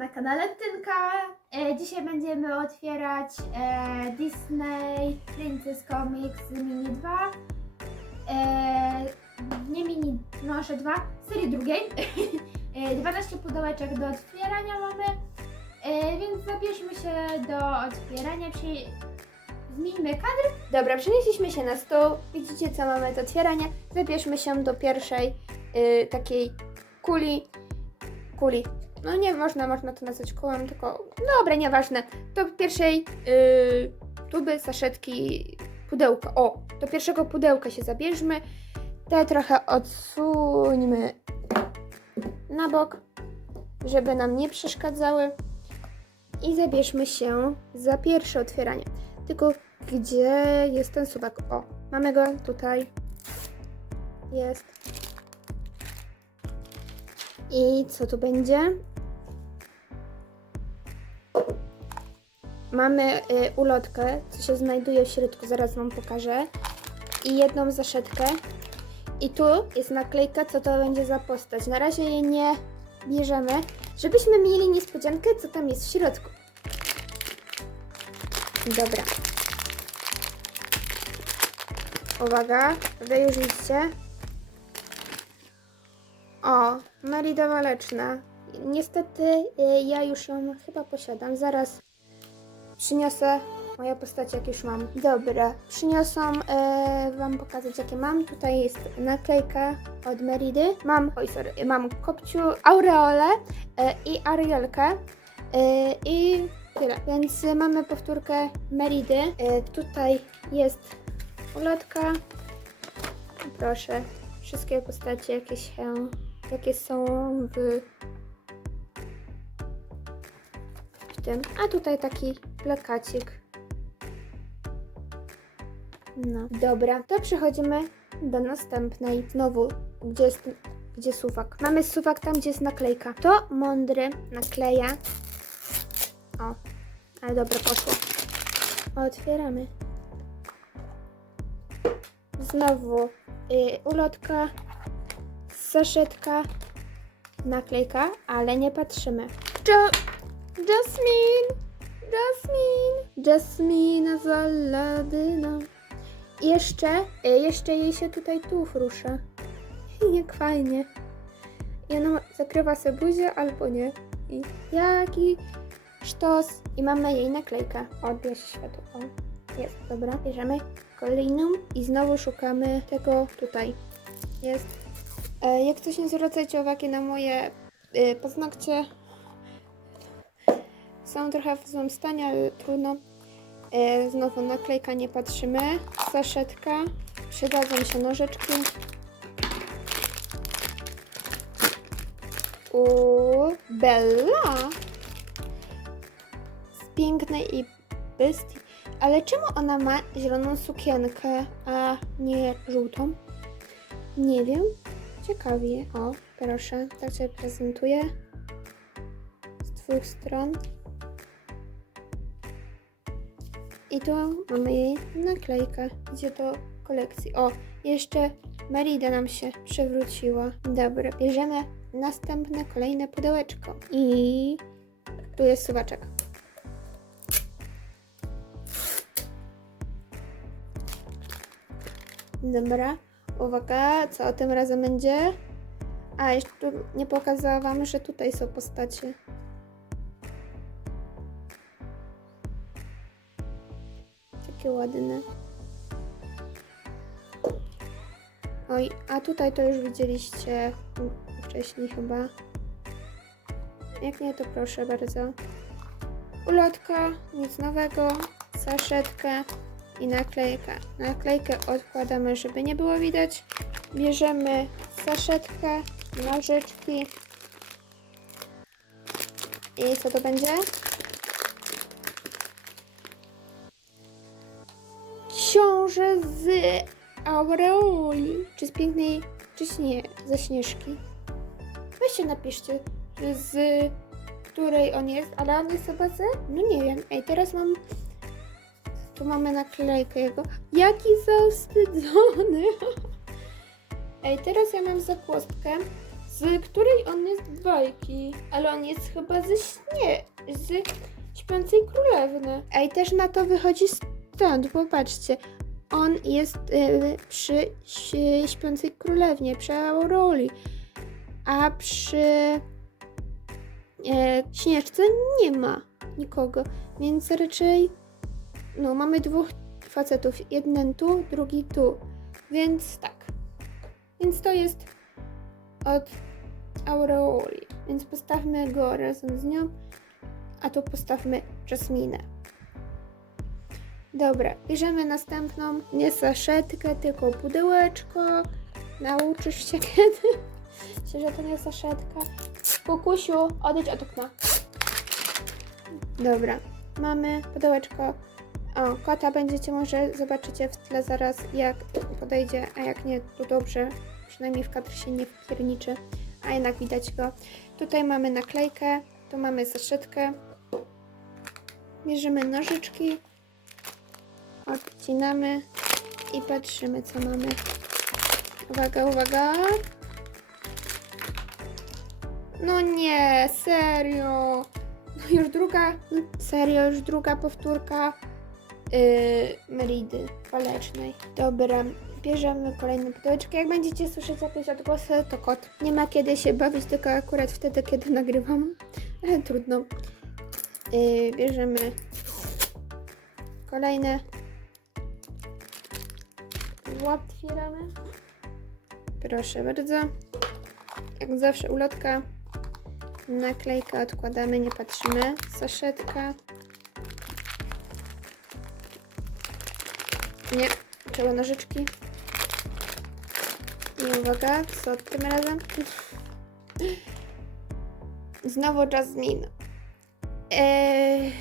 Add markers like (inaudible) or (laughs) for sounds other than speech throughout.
na kanale Tynka. E, dzisiaj będziemy otwierać e, Disney Princess Comics Mini 2. E, nie mini, no jeszcze dwa, serii drugiej. (laughs) e, 12 pudełeczek do otwierania mamy. E, więc zabierzmy się do otwierania. Czyli zmieńmy kadr. Dobra, przenieśliśmy się na stół. Widzicie, co mamy do otwierania. Zabierzmy się do pierwszej y, takiej kuli. Kuli. No nie można, można to nazwać kołem, tylko dobra, nieważne. Do pierwszej y, tuby, saszetki, pudełka. O, do pierwszego pudełka się zabierzmy. Te trochę odsuńmy na bok, żeby nam nie przeszkadzały. I zabierzmy się za pierwsze otwieranie. Tylko gdzie jest ten suwak? O, mamy go tutaj. Jest. I co tu będzie? Mamy y, ulotkę, co się znajduje w środku, zaraz Wam pokażę. I jedną zaszetkę. I tu jest naklejka, co to będzie za postać. Na razie jej nie bierzemy, żebyśmy mieli niespodziankę, co tam jest w środku. Dobra. Uwaga, wy już widzicie. O, Merida Waleczna. Niestety y, ja już ją chyba posiadam. Zaraz przyniosę moje postacie, jak już mam. Dobra, przyniosą e, Wam pokazać, jakie mam. Tutaj jest naklejka od Meridy. Mam, oj sorry, mam Kopciu, Aureolę e, i Arielkę. I tyle. Więc y, mamy powtórkę Meridy. Tutaj jest ulotka. Proszę, wszystkie postacie, jakie się, jakie są w, w tym. A tutaj taki plakacik. No, dobra, to przechodzimy do następnej. Znowu, gdzie jest, gdzie suwak? Mamy suwak tam, gdzie jest naklejka. To mądry nakleja. O, ale dobra, poszło. Otwieramy. Znowu y, ulotka, saszetka, naklejka, ale nie patrzymy. Jo Jasmine! Jasmine! Jasmine z Aladyna. I Jeszcze, y, jeszcze jej się tutaj tułów rusza. (laughs) Jak fajnie. I ona zakrywa sobie buzię albo nie. I jaki sztos. I mamy jej naklejkę. Odbierz światło. Jest, dobra. Bierzemy kolejną i znowu szukamy tego tutaj. Jest. E, jak coś nie zwracajcie uwagi na moje e, paznokcie. Są trochę w złym stanie, ale trudno. E, znowu naklejka nie patrzymy. Saszetka. Przydadzą się nożyczki. U Bella z pięknej i bestii. Ale czemu ona ma zieloną sukienkę, a nie żółtą? Nie wiem. Ciekawie. O, proszę, tak się prezentuje. Z dwóch stron. I tu mamy jej naklejkę. Idzie do kolekcji. O, jeszcze Merida nam się przewróciła. Dobra, bierzemy następne, kolejne pudełeczko. I tu jest suwaczek. Dobra, uwaga, co tym razem będzie? A, jeszcze nie pokazałam że tutaj są postacie. Takie ładne. Oj, a tutaj to już widzieliście wcześniej chyba. Jak nie, to proszę bardzo. Ulotka, nic nowego, saszetka i naklejka. Naklejkę odkładamy, żeby nie było widać. Bierzemy saszetkę, nożyczki. I co to będzie? Książę z Aureoli. Czy z pięknej, czy nie, ze Śnieżki. Weźcie napiszcie, z której on jest, ale on jest chyba z... No nie wiem. Ej, teraz mam tu mamy naklejkę jego. Jaki zawstydzony. (laughs) Ej, teraz ja mam zakłostkę z której on jest bajki? Ale on jest chyba ze śnie, z Śpiącej Królewny. Ej, też na to wychodzi stąd, popatrzcie. On jest y, przy Śpiącej Królewnie, przy Auroli, a przy e, Śnieżce nie ma nikogo, więc raczej no mamy dwóch facetów, jeden tu, drugi tu, więc tak. Więc to jest od Aureoli, więc postawmy go razem z nią, a tu postawmy Jasminę. Dobra, bierzemy następną, nie saszetkę, tylko pudełeczko. Nauczysz się (laughs) kiedy? Że to nie saszetka. Kukusiu, odejdź od okna. Dobra, mamy pudełeczko. O, kota będziecie może zobaczycie w tle zaraz, jak podejdzie, a jak nie, to dobrze. Przynajmniej w kadrze się nie wpierniczy, a jednak widać go. Tutaj mamy naklejkę, tu mamy zaszetkę. Bierzemy nożyczki, odcinamy i patrzymy, co mamy. Uwaga, uwaga. No nie, serio. No już druga, serio, już druga powtórka yy, Meridy Walecznej. Dobra, bierzemy kolejne pudełeczko. Jak będziecie słyszeć jakieś odgłosy, to kot. Nie ma kiedy się bawić, tylko akurat wtedy, kiedy nagrywam. (laughs) Ale trudno. Yy, bierzemy kolejne. Otwieramy. Proszę bardzo. Jak zawsze ulotka. Naklejkę odkładamy, nie patrzymy. Saszetka. Nie, trzeba nożyczki. I uwaga, co odkrymy razem? Znowu Jasmine. Eee,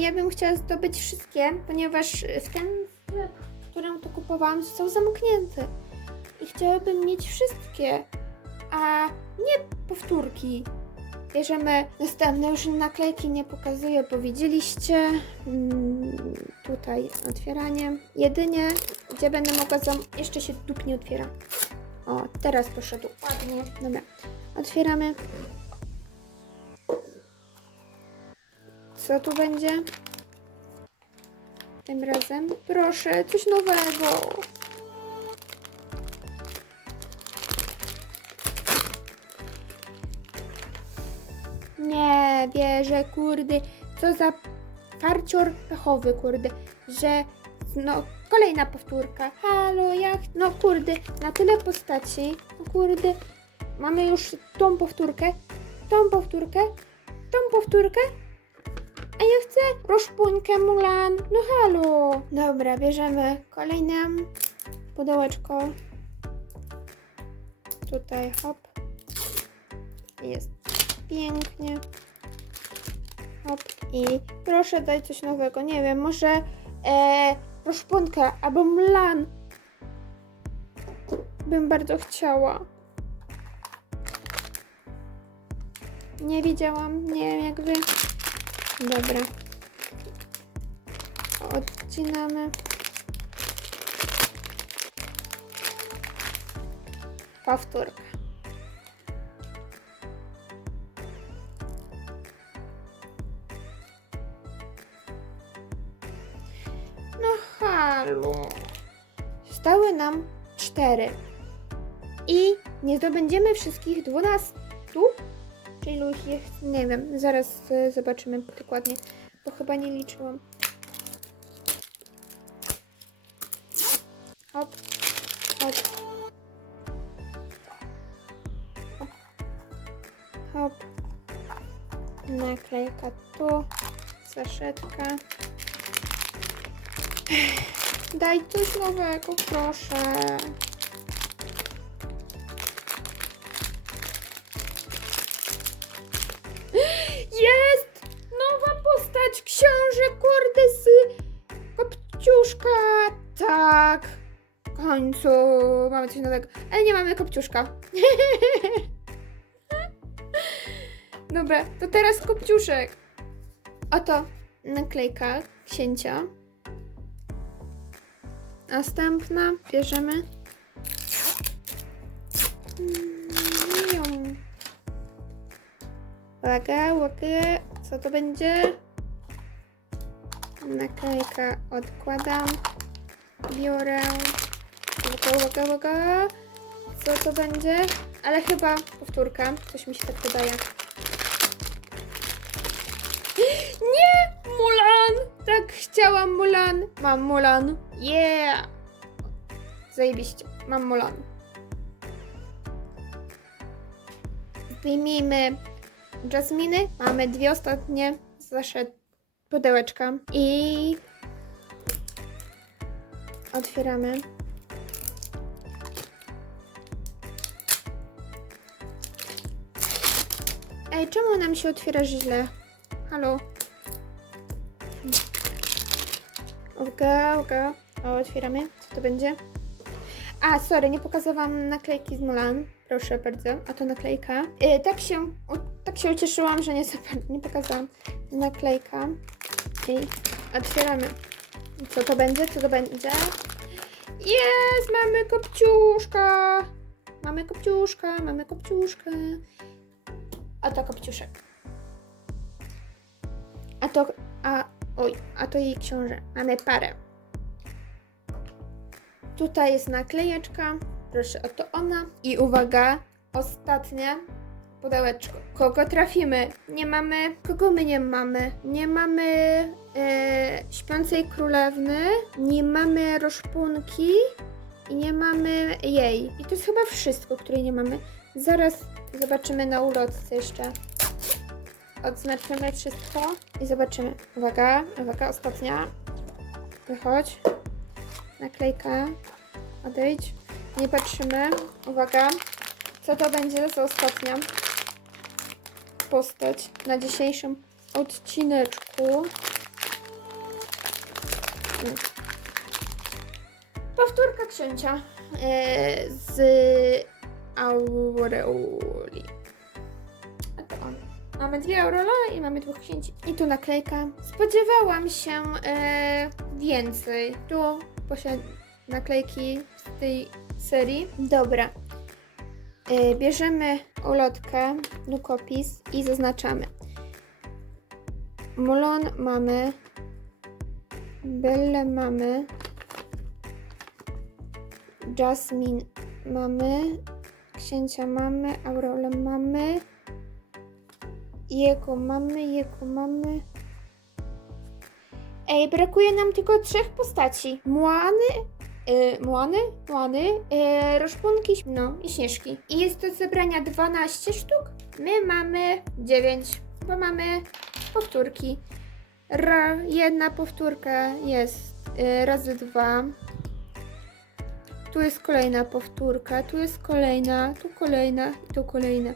ja bym chciała zdobyć wszystkie, ponieważ w ten sklep, w którym to kupowałam, został zamknięty. I chciałabym mieć wszystkie, a nie powtórki. Bierzemy następne, już naklejki nie pokazuję, bo widzieliście. Mm, tutaj otwieranie. Jedynie, gdzie będę mogła zam... Jeszcze się duk nie otwiera. O, teraz poszedł ładnie. Dobra, otwieramy. Co tu będzie? Tym razem. Proszę, coś nowego. Nie wierzę, kurde. Co za farcior pechowy, kurde. Że no, kolejna powtórka. Halo, jak? No kurde, na tyle postaci. No, kurde. Mamy już tą powtórkę, tą powtórkę, tą powtórkę. A ja chcę roszpunkę Mulan. No halo. Dobra, bierzemy kolejne pudełeczko. Tutaj hop. Jest pięknie. Hop i proszę daj coś nowego. Nie wiem, może e, albo Mulan. Bym bardzo chciała. Nie widziałam, nie wiem jak wy. Dobra. Odcinamy. Powtórka. Halo. Zostały nam cztery. I nie zdobędziemy wszystkich dwunastu. Czy ilu ich jest? Nie wiem. Zaraz e, zobaczymy dokładnie, bo chyba nie liczyłam. Hop, hop. Hop. Hop. Naklejka tu. Saszetka. Daj coś nowego, proszę. Jest! Nowa postać książę kurde z Kopciuszka. Tak. W końcu mamy coś nowego. Ale nie mamy Kopciuszka. (laughs) Dobra, to teraz Kopciuszek. Oto naklejka księcia. Następna bierzemy. Mm. Uwaga, uwaga, co to będzie? Naklejka odkładam. Biorę. Uwaga, uwaga, uwaga. Co to będzie? Ale chyba powtórka. Coś mi się tak wydaje. Chciałam Mulan. Mam Mulan. Yeah! Zajebiście. Mam Mulan. Wyjmijmy Jasminy. Mamy dwie ostatnie z nasze pudełeczka. I otwieramy. Ej, czemu nam się otwiera źle? Halo? Uwaga, uwaga. O, otwieramy. Co to będzie? A, sorry, nie pokazałam naklejki z Mulan. Proszę bardzo. A to naklejka. Y, tak się, tak się ucieszyłam, że nie, nie pokazałam. Naklejka. I otwieramy. Co to będzie? Co to będzie? Jest! Mamy kopciuszka! Mamy kopciuszka, mamy kopciuszkę. A to kopciuszek. A to, a, oj, a to jej książę. Mamy parę. Tutaj jest naklejeczka. Proszę, oto ona. I uwaga, ostatnia pudełeczko. Kogo trafimy? Nie mamy. Kogo my nie mamy? Nie mamy e, śpiącej królewny, nie mamy roszpunki i nie mamy jej. I to jest chyba wszystko, której nie mamy. Zaraz zobaczymy na ulotce jeszcze. Odznaczymy wszystko i zobaczymy. Uwaga, uwaga, ostatnia. Wychodź. Naklejka. Odejdź. Nie patrzymy. Uwaga. Co to będzie za ostatnia postać na dzisiejszym odcineczku? Powtórka księcia e, z Aureoli. Mamy dwie Aureole i mamy dwóch księci. I tu naklejka. Spodziewałam się e, więcej. Tu posiad naklejki z tej serii. Dobra. E, bierzemy ulotkę, długopis i zaznaczamy. Mulon mamy. Belle mamy. Jasmine mamy. Księcia mamy. Aureolę mamy. Jego mamy, jego mamy. Ej, brakuje nam tylko trzech postaci. Muany, yy, Muany, Muany, yy, Roszpunki, no i Śnieżki. I jest do zebrania 12 sztuk. My mamy 9, bo mamy powtórki. Ra, jedna powtórka jest yy, razy dwa. Tu jest kolejna powtórka, tu jest kolejna, tu kolejna i tu kolejna.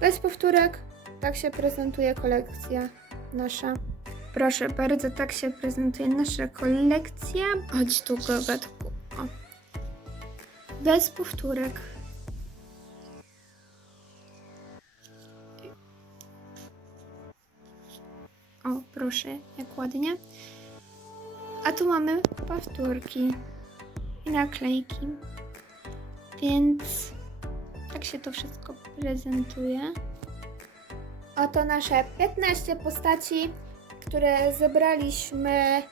Bez powtórek tak się prezentuje kolekcja nasza. Proszę bardzo, tak się prezentuje nasza kolekcja. Chodź tu, gogatku. O. Bez powtórek. O, proszę, jak ładnie. A tu mamy powtórki i naklejki. Więc tak się to wszystko prezentuje. Oto nasze 15 postaci, które zebraliśmy e,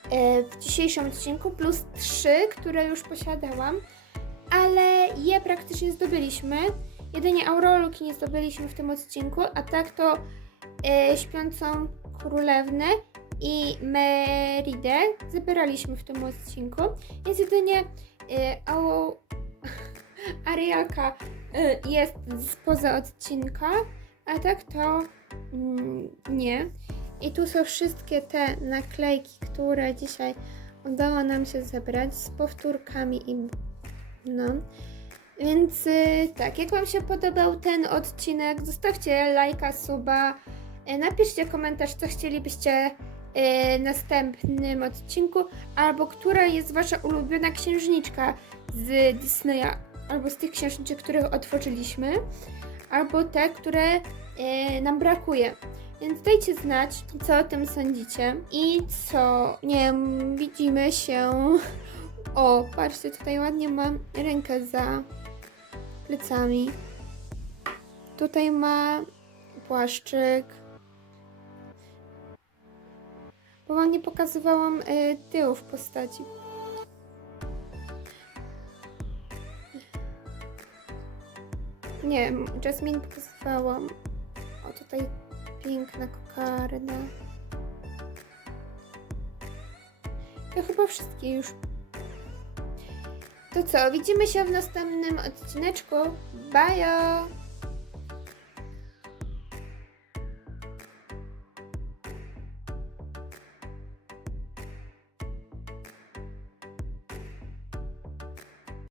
w dzisiejszym odcinku, plus 3, które już posiadałam, ale je praktycznie zdobyliśmy. Jedynie Auroluki nie zdobyliśmy w tym odcinku, a tak to e, śpiącą królewnę i Meridę zebraliśmy w tym odcinku. Jest jedynie e. (laughs) Arielka jest spoza odcinka, a tak to mm, nie. I tu są wszystkie te naklejki, które dzisiaj udało nam się zebrać z powtórkami i no. Więc y, tak, jak Wam się podobał ten odcinek, zostawcie lajka, suba, y, napiszcie komentarz, co chcielibyście y, w następnym odcinku, albo która jest Wasza ulubiona księżniczka z Disneya, albo z tych księżniczek, których otworzyliśmy, albo te, które yy, nam brakuje. Więc dajcie znać, co o tym sądzicie i co, nie widzimy się. O, patrzcie, tutaj ładnie mam rękę za plecami. Tutaj ma płaszczyk. Bo wam nie pokazywałam y, w postaci. Nie, Jasmine pokazywałam. O, tutaj piękna kokarda. To chyba wszystkie już. To co, widzimy się w następnym odcineczku. Bye!